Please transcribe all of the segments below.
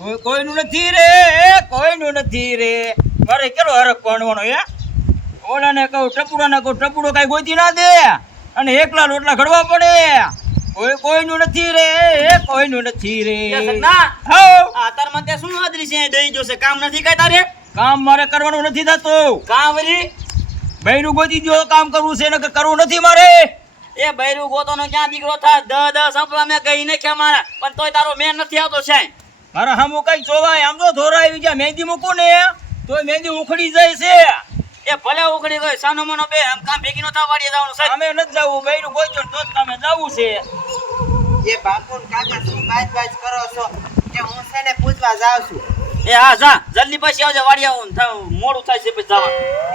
કોઈનું નથી રે, કોઈનું નથી રે. મારે કેલો હરખ પાડવાનો હે? ઓલાને કહું ટપુડાને કહું ટપુડો કાંઈ ગોતી ના દે અને એકલા રોટલા ઘડવા પડે. કોઈનું નથી રે, કોઈનું નથી રે. આતારમાં તે શું હાજરી છે દઈ જોશે કામ નથી કઈ તારે કામ મારે કરવાનું નથી થતું. કામ વળી બૈરું ગોતી દ્યો, કામ કરવું છે નકર કરવું નથી મારે. એ બૈરું ગોતોનો ક્યાં દીકરો થાય દ સંપલા મેં કઈ નાખ્યા મારા પણ તોય તારો મેન નથી આવતો છે મારા હામું કઈ જોવાય આમ તો ધોરા આવી ગયા. મહેંદી મૂકું ને તોય મહેંદી ઉખડી જાય છે. એ ભલે ઉખડી ગયો સાનો મનો બે આમ કામ ભેગી નો થવા વાડીએ જવાનું છે અમે નથી જવું. બૈરું ગોત્યો તો જ તમે જવું છે. એ બાપુ ને કાકા શું બાજ કરો છો કે હું છે ને પૂછવા જાઉં છું. એ હા જા જલ્દી પછી આવજે વાડીએ મોડું થાય છે પછી જવા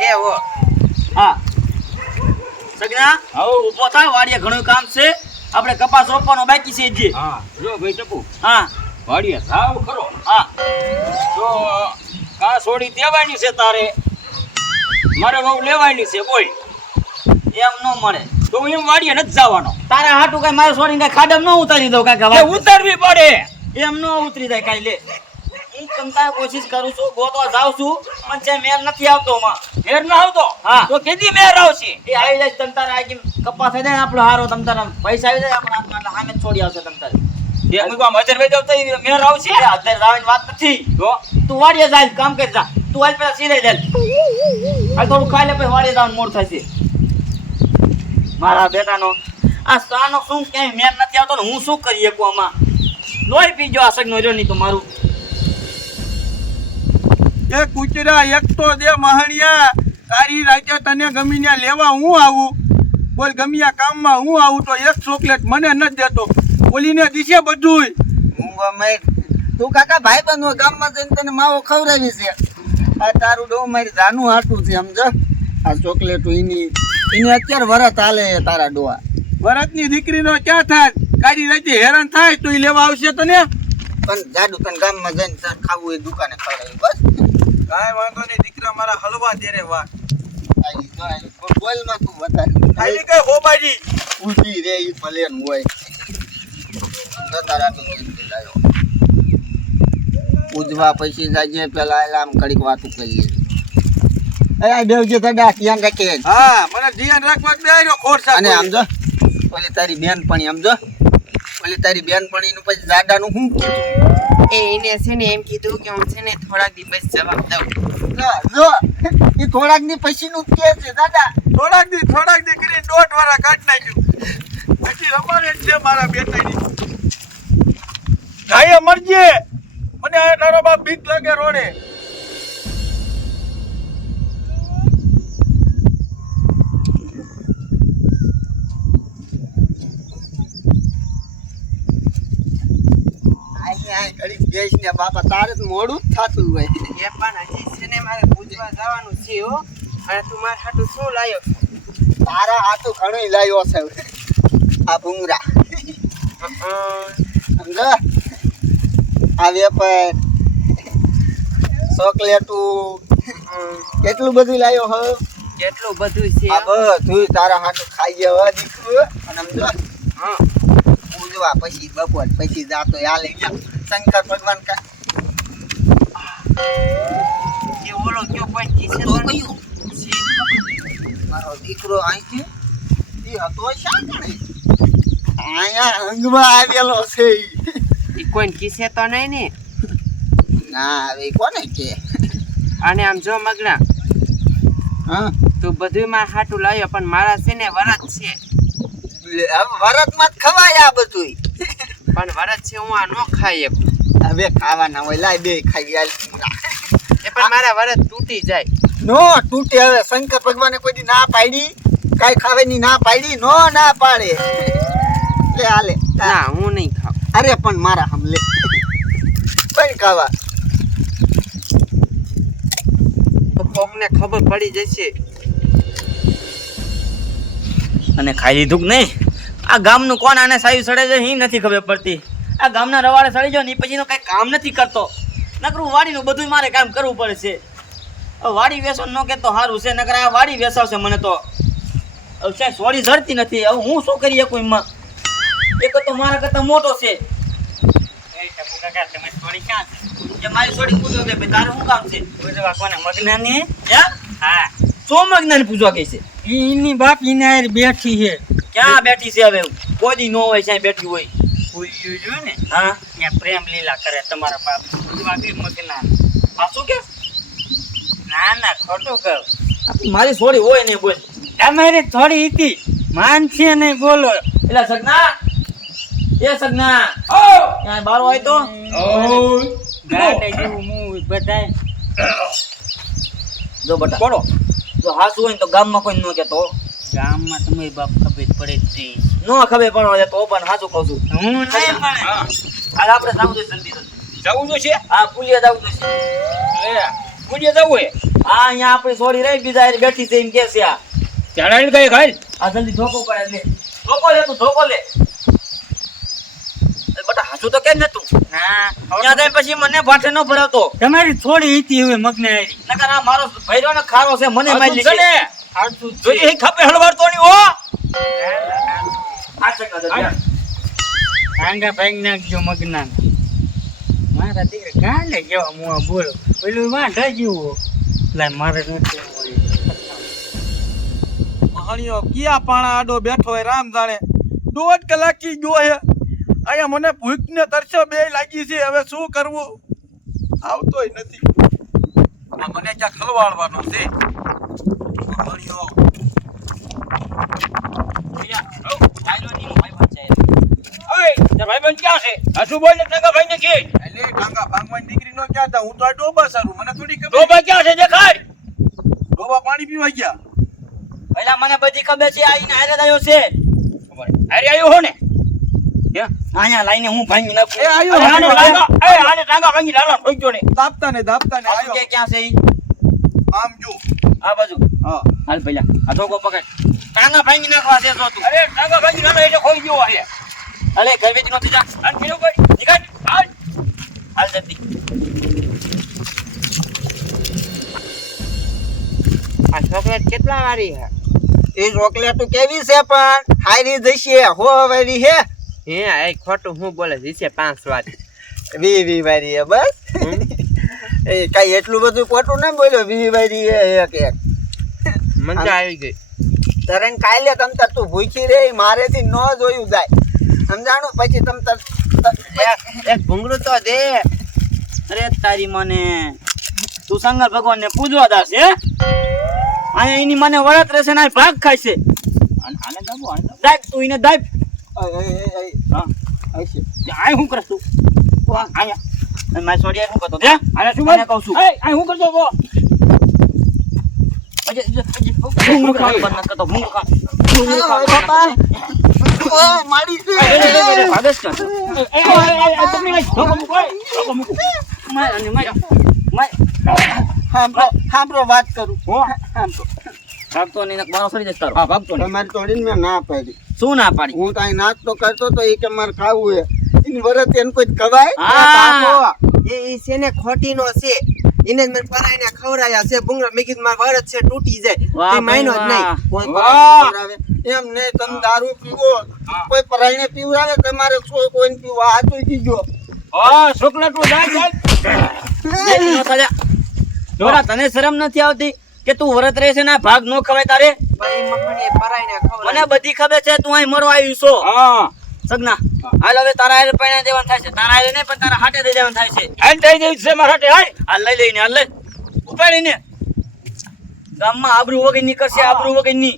એ હો હા સગના ઉભો થાય વાડીએ ઘણું કામ છે આપણે કપાસ રોપવાનો બાકી છે જે હા જો ભાઈ ટપુ હા વાડીએ થાવ ખરો. હા તો કા છોડી દેવાની છે તારે, મારે બહુ લેવાની છે. બોલ એમ ન મળે તો હું એમ વાડીએ નથી જવાનો. તારા હાટું કઈ મારે છોડીને કઈ ખાડમ ન ઉતારી દઉં કાકા એ ઉતારવી પડે. એમ ન ઉતરી જાય કાઈ લે હું તમતા કોશિશ કરું છું ગોતવા જાઉં છું પણ છે મેલ નથી આવતો માં ઘેર ના આવતો હા તો કેદી મેર આવશે? એ આવી જાય તમતારા આ કપાસ થઈ જાય આપણો હારો તમતારા પૈસા આવી જાય આપણે એટલે સામે જ છોડી આવશે તમતારે તે અમે કો મજર વેજો તો મેર આવશે. એ અત્યારે જવાની વાત નથી તો તું વાડીએ જાય કામ કરી જા તું આજ પેલા સીધે જાય આ થોડું ખાઈ લે પછી વાડીએ જવાનું મોડ થશે મારા બેટાનો આ સાનો શું ક્યાંય મેર નથી આવતો ને હું શું કરી શકું આમાં લોહી પીજો આ સગનો રહ્યો નહીં તો મારું એ કુચરા એક તો દે મહાણિયા તારી રાતે તને ગમીને લેવા હું આવું બોલ ગમિયા કામમાં હું આવું તો એક ચોકલેટ મને નથી દેતો ઓલીને દીશે બધુંય હું ગમે તું કાકા ભાઈ બંધ ગામમાં જઈને તને માવો ખવડાવી છે. આ તારું ડો મારી જાનું હાટું છે સમજો. આ ચોકલેટ એની અત્યારે વરત હાલે તારા ડોવા. વરતની દીકરીનો ક્યાં થાય કાઢી રાતે હેરાન થાય તો એ લેવા આવશે તને પણ જાડુ તને ગામમાં જઈને તાર ખાવું એ દુકાને ખવડાવી બસ. કાંઈ વાંધો નહીં દીકરા મારા હલવા દે રે વાત બોલમાં તું વધારે ખાલી કઈ હોબાજી ઉઠી રે ઈ ભલે ન હોય તારા તો લાયો ઉજવા પછી જાજે પેલા આમ કડીક વાતું કરી લે એ દેવજી તડા ધ્યાન રાખે. હા મને ધ્યાન રાખવા બે આવ્યો ખોરસા અને આમ જો ઓલી તારી બેનપણી આમ જો ઓલી તારી બેનપણીનું પછી જાડાનું શું કીધું એને છે ને એમ કીધું કે હું છે ને થોડાક દિવસ જવાબ દઉં. જો એ થોડાક ની પછી નું કે છે દાદા થોડાક દી કરી દોઢ વાળા કાઢ નાખ્યું પછી રમાડે જ છે મારા બેટાની ગાયે મરજે મને આ તારો બાપ બીક લાગે રોડે ઘડી બેસ ને બાપા તારે તો મોડું જ થતું હોય. એ પણ હજી છે ને મારે પૂજવા જવાનું છે હો. અને તું મારા હાટું શું લાયો? તારા હાથું ઘણું લાવ્યો છે આ ભૂંગરા સમજો આ વેપાર ચોકલેટું કેટલું બધું લાવ્યો હવે કેટલું બધું છે આ બધું તારા હાથું ખાઈ ગયા દીકરું અને સમજો હા પૂજવા પછી બપોર પછી જાતો હાલે ગયા શંકર ભગવાન કા એ ઓલો કયો કોઈ કિસે તો કયું મારો દીકરો અહીંથી એ હતો શા કરે આયા અંગમાં આવેલો છે એ કોઈ કિસે તો નહીં ને ના હવે કોને કે અને આમ જો મગના હા તું બધું મારા હાટું લાવ્યો પણ મારા છે ને વરત છે વરતમાં જ ખવાય આ બધું પણ વરત છે હું આ નો ખાઈ શકું. હવે ખાવાના હોય લાય બે ખાઈ આલ એ પણ મારા વરત તૂટી જાય. નો તૂટે હવે શંકર ભગવાને કોઈ દી ના પાડી કાઈ ખાવાની ના પાડી નો ના પાડે લે હાલે ના હું નહીં ખાઉં. અરે પણ મારા હમલે પણ ખાવા તો કોકને ખબર પડી જશે. અને ખાઈ લીધું કે નહીં આ ગામનું કોણ આને સાયું સડે છે એ નથી ખબર પડતી આ ગામના રવાડે સડી જાવ ને પછીનો કઈ કામ નથી કરતો નકરું વાડીનું બધું મારે કામ કરવું પડે છે હવે વાડી વેસવા ન કે તો સારું છે નકર આ વાડી વેસાવશે મને તો હવે છે સોડી ઝડતી નથી હવે હું શું કરી શકું એમાં એક તો મારા કરતા મોટો છે કાકા તમે થોડી ક્યાં છે કે મારી છોડી પૂછો કે ભાઈ તારે શું કામ છે પૂછવા કોને મગનાની હે હા સો મગનાને પૂછવા ગઈ છે એની બાપ એના હારે બેઠી છે ક્યાં બેઠી છે હવે કોઈ દી નો હોય ત્યાં બેઠી હોય પૂછ્યું જો ને હા ત્યાં પ્રેમ લીલા કરે તમારા બાપ પૂછવા ગઈ મગના પાછું કે ના ના ખોટું કહું આપણી મારી છોડી હોય નહીં બોલ તમારે થોડી હતી માનશે નહીં બોલો એટલે સગના એ સગના ક્યાં બારો હોય તો ગાડે જેવું મું બધાય જો બટા પડો જો હાસુ હોય ને તો ગામમાં કોઈ ન કહેતો ગામમાં તમે બાપ ખબર પડે જ નહીં. નો ખબર પડવા દે તો પણ હાસુ કહું છું હું નહીં પણ હાલ આપણે જાવું જોઈએ જલ્દી જલ્દી જવું તો છે હા પુલિયા જાવું જોઈએ એ પૂજે જવું હે હા અહીંયા આપણી છોડી રહી બીજા હારે બેઠી છે એમ કે છે આ ચાલે કઈ ખાઈ આ જલ્દી ધોકો પડે લે ધોકો લે તું ધોકો લે એ બટા હાસુ તો કેમ નતું ના ત્યાં જાય પછી મને ભાઠે ન ભરાવતો તમારી થોડી હતી હવે મગને હારી નકર આ મારો ભૈરો ને ખારો છે મને મારી છે ને લેશે હાડતું જોઈ એ ખપે હળવાડતો નહીં હો આ ચક્કા દે ત્યાં. આંગા ભાઈ નાખજો મગના મારા દીકરા ગાલે જેવા મુआ બોલો પેલું વાંઢા જેવું લા મારે નથી મહાણીઓ કિયા પાણા આડો બેઠો હોય રામ જાણે 1.5 કલાક થી ગયો હે અહીંયા મને ભૂખ ને તરસો બે લાગી છે હવે શું કરવું આવતોય નથી આ મને ક્યાં ખલવાડવાનો છે મહાણીઓ ઓય તાર ભાઈબંધ ક્યાં છે હાસુ બોલ ને ટકા ભાઈ ને કે એટલે ટાંગા ભાંગવાની દીકરી નો ક્યાં હતા હું તો આ ડોબા સારું મને થોડી ખબર ડોબા ક્યાં છે દેખાય ડોબા પાણી પીવા ગયા પહેલા મને બધી ખબર છે આઈને હારે જ આવ્યો છે અરે આયો હો ને અહીંયા લાઈને હું ભાંગી નાખું એ આયો. આને ટાંગા એ આને ટાંગા ભાંગી લાલા ઠોક્યો ને દાબતા ને હાસુ આવ્યો કે ક્યાં છે ઈ આમ જો આ બાજુ હા હાલ પહેલા આ ધોકો પકડ ટાંગા ભાંગી નાખવા છે જો તું અરે ટાંગા ભાંગી લાલા એટલે ખોઈ ગયો હે અલે ગરવેજી નો બીજા અને કીધું કોઈ નીકળ હાલ હાલ જલ્દી આ ચોકલેટ કેટલા વાળી હે એ ચોકલેટ કેવી છે પણ હારી જશે હો વારી હે હે એ ખોટું હું બોલે છે 5 વાળી 20 વારી હે બસ એ કઈ એટલું બધું ખોટું ના બોલ્યો 20 વારી હે એક એક મજા આવી ગઈ તરન કાલે તમ તાર તું ભૂખી રે મારેથી ન જોયું જાય સમજાણું પછી તમ તાર એક ભૂંગળું તો દે અરે તારી મને તું શંકર ભગવાન ને પૂજવા દાસ હે અહીંયા એની મને વળત રહેશે ને આ ભાગ ખાય છે આને દાબો આને દાબ તું એને દાબ હા હશે આ શું કરસ તું આયા અને મારી સોડિયા શું કરતો હે આને શું મને કહું છું એ આ હું કરતો કો ભૂંગળું ખાવાનું બંધ ન કરતો ભૂંગળું ખા ઓ માડી ભાગસ કર એ તમને ધોકો મૂકો ધોકો મૂકો માર અને માર હાંભળો વાત કરું હો હાંભળો ભાગતો નહીં મારો સડી જશે તારો હા ભાગતો નહીં તમારી તોડીને મેં ના પાડી શું ના પાડી હું તાઈ નાસ્તો કરતો તો એ કે મારે ખાવું હે એની વરત એને કોઈ કવાય હા. એ છે ને ખોટી નો છે એને જ મને પરાઈને ખવરાયા છે ભૂંગળા મેં કીધું માર વરત છે તૂટી જાય વાહ તે માયનો જ ભાઈ નહીં કોઈ વાહ. પરાવે એમ નહીં તમે દારૂ પીવો કોઈ પરાઈને પીવડાવે તમારે કોઈને પીવા આ તો કીજો હા ચોકલેટ જાય જોરા તને શરમ નથી આવતી કે તું વ્રત રહેશે ને ભાગ નો ખવાય તારે ભાઈ મખણી પરાઈને ખવરાય મને બધી ખબર છે તું અહીં મરવા આવ્યું છો હા સગના હાલ હવે તારા હારે પૈણા દેવાનું થાય છે તારા હારે નહીં પણ તારા હાટે દઈ દેવાનું થાય છે હાલ થઈ જઈ છે મારા હાટે હાલ હાલ લઈ લઈને હાલ લઈ ઉપાડીને ગામમાં આબરૂ વગર ની કરશે આબરૂ વગર ની